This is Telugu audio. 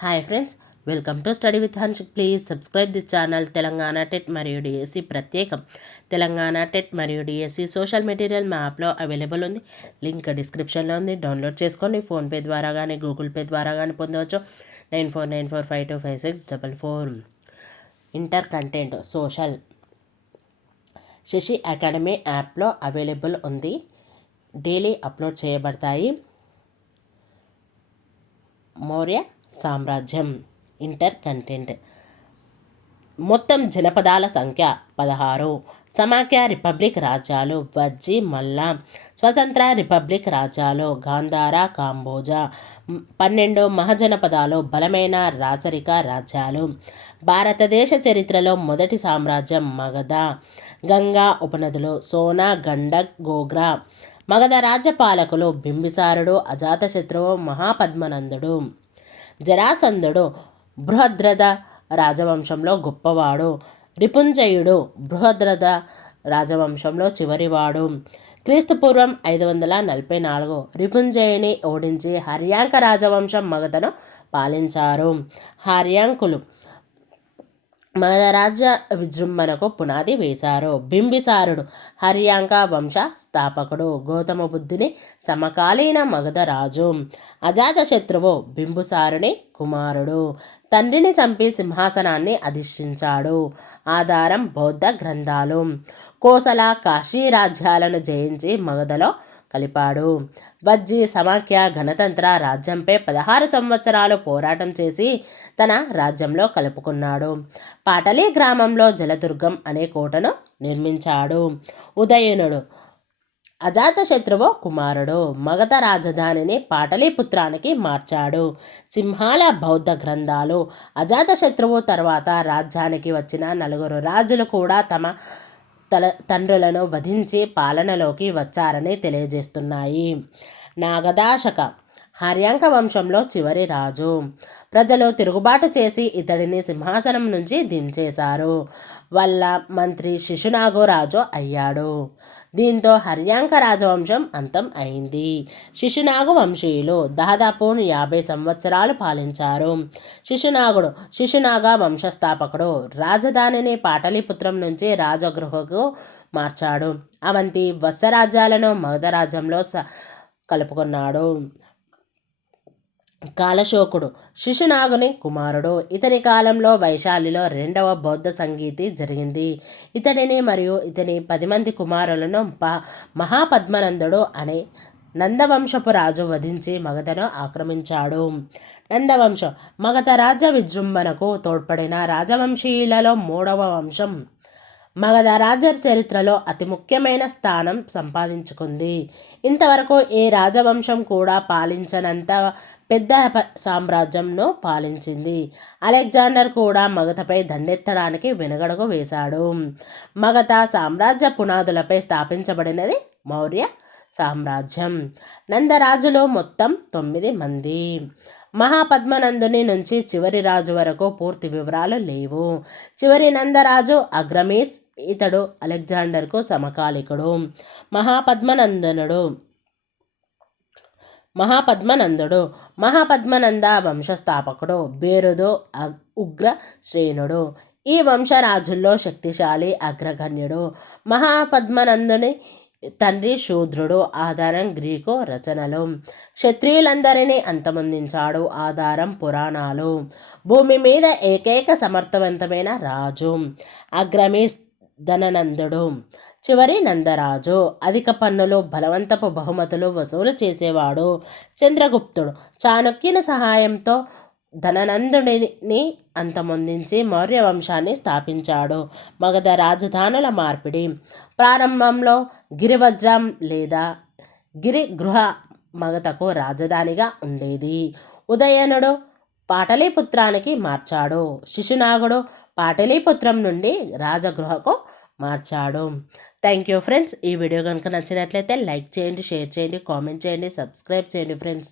Hi friends welcome to study with Hanshik please subscribe the channel Telangana TET మరియు డిఎస్సి ప్రత్యేకం. తెలంగాణ టెట్ మరియు డిఎస్సి సోషల్ మెటీరియల్ మ్యాప్లో అవైలబుల్ ఉంది. లింక్ డిస్క్రిప్షన్లో ఉంది. డౌన్లోడ్ చేసుకోండి. ఫోన్పే ద్వారా కానీ గూగుల్ పే ద్వారా కానీ పొందవచ్చు. Nine four nine four five two five six double four. Inter content social. Shashi academy యాప్లో అవైలబుల్ ఉంది. డైలీ అప్లోడ్ చేయబడతాయి. మౌర్య సామ్రాజ్యం ఇంటర్ కంటెంట్ మొత్తం జనపదాల సంఖ్య పదహారు. సమాఖ్య రిపబ్లిక్ రాజ్యాలు వజ్జి మల్లా. స్వతంత్ర రిపబ్లిక్ రాజ్యాలు గాంధార కాంబోజా. పన్నెండు మహాజనపదాలు బలమైన రాచరిక రాజ్యాలు. భారతదేశ చరిత్రలో మొదటి సామ్రాజ్యం మగధ. గంగా ఉపనదులు సోనా గండక్ గోగ్రా. మగధ రాజ్యపాలకులు బింబిసారుడు అజాతశత్రువు మహాపద్మనందుడు. జరాసంధుడు బృహద్రథ రాజవంశంలో గొప్పవాడు. రిపుంజయుడు బృహద్రథ రాజవంశంలో చివరివాడు. క్రీస్తుపూర్వం ఐదు వందల నలభై నాలుగు రిపుంజయుని ఓడించి హర్యాంక రాజవంశం మగధను పాలించారు. హర్యాంకులు మగధరాజ్య విజృంభణకు పునాది వేశారు. బింబిసారుడు హర్యాంక వంశ స్థాపకుడు గౌతమ బుద్ధుని సమకాలీన మగధరాజు అజాతశత్రువు బింబుసారుని కుమారుడు. తండ్రిని చంపి సింహాసనాన్ని అధిష్ఠించాడు. ఆధారం బౌద్ధ గ్రంథాలు. కోసల కాశీ రాజ్యాలను జయించి మగధలో కలిపాడు. వజ్జి సమాఖ్య గణతంత్ర రాజ్యంపై పదహారు సంవత్సరాలు పోరాటం చేసి తన రాజ్యంలో కలుపుకున్నాడు. పాటలి గ్రామంలో జలదుర్గం అనే కోటను నిర్మించాడు. ఉదయనుడు అజాతశత్రువు కుమారుడు మగధ రాజధానిని పాటలీపుత్రానికి మార్చాడు. సింహాల బౌద్ధ గ్రంథాలు అజాతశత్రువు తర్వాత రాజ్యానికి వచ్చిన నలుగురు రాజులు కూడా తమ తల తండ్రులను వధించి పాలనలోకి వచ్చారని తెలియజేస్తున్నాయి. నాగదాశక హర్యాంక వంశంలో చివరి రాజు. ప్రజలు తిరుగుబాటు చేసి ఇతడిని సింహాసనం నుంచి దించేశారు. వల్ల మంత్రి శిశునాగు రాజు అయ్యాడు. దీంతో హర్యాంక రాజవంశం అంతం అయింది. శిశునాగు వంశీయులు దాదాపు యాభై సంవత్సరాలు పాలించారు. శిశునాగుడు శిశునాగ వంశస్థాపకుడు రాజధానిని పాటలీపుత్రం నుంచి రాజగృహకు మార్చాడు. అవంతి వత్సరాజ్యాలను మగధరాజ్యంలో స కలుపుకున్నాడు. కాలశోకుడు శిశునాగుని కుమారుడు. ఇతని కాలంలో వైశాలిలో రెండవ బౌద్ధ సంగీతి జరిగింది. ఇతడిని మరియు ఇతని పది మంది కుమారులను మహాపద్మనందుడు అనే నందవంశపు రాజు వధించి మగధను ఆక్రమించాడు. నందవంశం మగధ రాజ్య విజృంభణకు తోడ్పడిన రాజవంశీయులలో మూడవ వంశం మగధ రాజ్య చరిత్రలో అతి ముఖ్యమైన స్థానం సంపాదించుకుంది. ఇంతవరకు ఏ రాజవంశం కూడా పాలించనంత పెద్ద సామ్రాజ్యంను పాలించింది. అలెగ్జాండర్ కూడా మగధపై దండెత్తడానికి వెనుగడకు వేశాడు. మగధ సామ్రాజ్య పునాదులపై స్థాపించబడినది మౌర్య సామ్రాజ్యం. నందరాజులు మొత్తం తొమ్మిది మంది. మహాపద్మనందుని నుంచి చివరి రాజు వరకు పూర్తి వివరాలు లేవు. చివరి నందరాజు అగ్రమీస్ ఇతడు అలెగ్జాండర్కు సమకాలికుడు. మహాపద్మనందనుడు. మహాపద్మనందుడు. మహాపద్మనంద వంశస్థాపకుడు బేరుదు ఉగ్ర శ్రేణుడు. ఈ వంశరాజుల్లో శక్తిశాలి అగ్రగణ్యుడు. మహాపద్మనందుని తండ్రి శూద్రుడు. ఆధారం గ్రీకు రచనలు. క్షత్రియులందరినీ అంతమొందించాడు. ఆధారం పురాణాలు. భూమి మీద ఏకైక సమర్థవంతమైన రాజు. అగ్రమీ ధననందుడు. చివరి నందరాజు. అధిక పన్నులు బలవంతపు బహుమతులు వసూలు చేసేవాడు చంద్రగుప్తుడు. చాణక్యుని సహాయంతో ధననందుడిని అంతమొందించి మౌర్య వంశాన్ని స్థాపించాడు. మగధ రాజధానుల మార్పిడి. ప్రారంభంలో గిరివజ్రం లేదా గిరి గృహ మగధకు రాజధానిగా ఉండేది. ఉదయనుడు పాటలీపుత్రానికి మార్చాడు. శిశునాగుడు పాటలీపుత్రం నుండి రాజగృహకు మార్చాడు. థ్యాంక్ యూ ఫ్రెండ్స్ ఈ వీడియో కనుక నచ్చినట్లయితే లైక్ చేయండి షేర్ చేయండి కామెంట్ చేయండి సబ్స్క్రైబ్ చేయండి ఫ్రెండ్స్